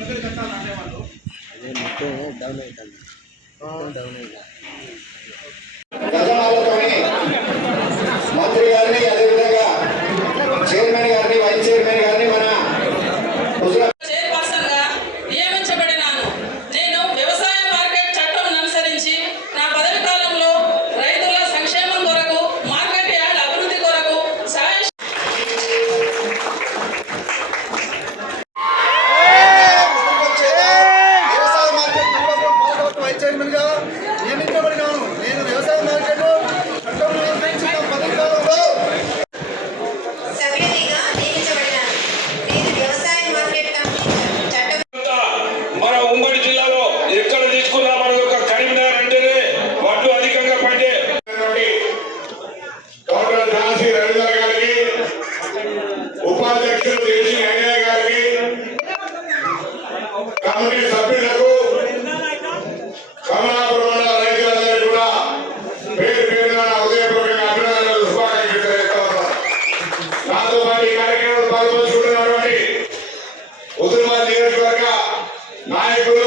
అదే మొత్తం డౌన్ అవుతుంది డౌన్ అవుతుంది చైర్మన్గా నియమించబడినాను. నేను వ్యవసాయ మార్కెట్ చట్టంలో నిర్ణయించిన పది కాలంలో ఉపాధ్యక్షులు దేశీ గారికి కాంగ్రెస్ నాయకుడు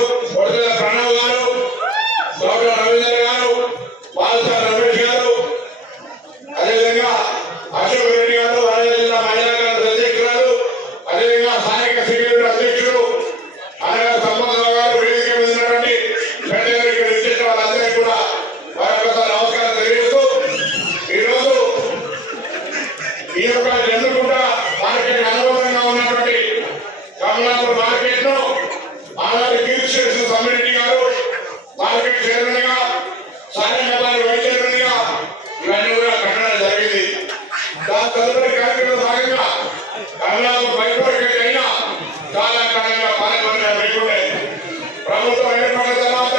మార్కెట్ చైర్మన్గా సాయి నెపాల్ వైస్ చైర్మన్గా ఇవన్నీ కూడా కట్టడం జరిగింది. దాని తదుపరి కార్యక్రమంలో భాగంగా కమలాపూర్ బయటపడినట్టు అయినా చాలా కాలంగా పాలకవర్గ లేకుండే ప్రభుత్వం ఏర్పడిన తర్వాత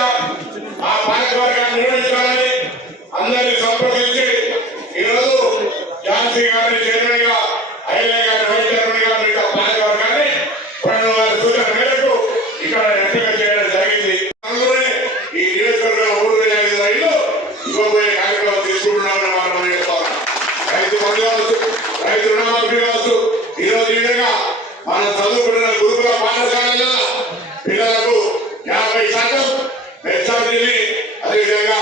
ఆ అందరినీ సంప్రదించి ఈరోజు ఝాన్సీ గారిని స్థాయిలో ఇవ్వబోయే కార్యక్రమం తీసుకుంటున్నామని మనం మనం చెప్తాను రైతు మంది కావచ్చు రైతు రుణమాఫీ కావచ్చు ఈరోజు ఈడగా మనం చదువుకున్న గురుకుల పాఠశాలలో పిల్లలకు యాభై శాతం వెచ్చార్జీని అదేవిధంగా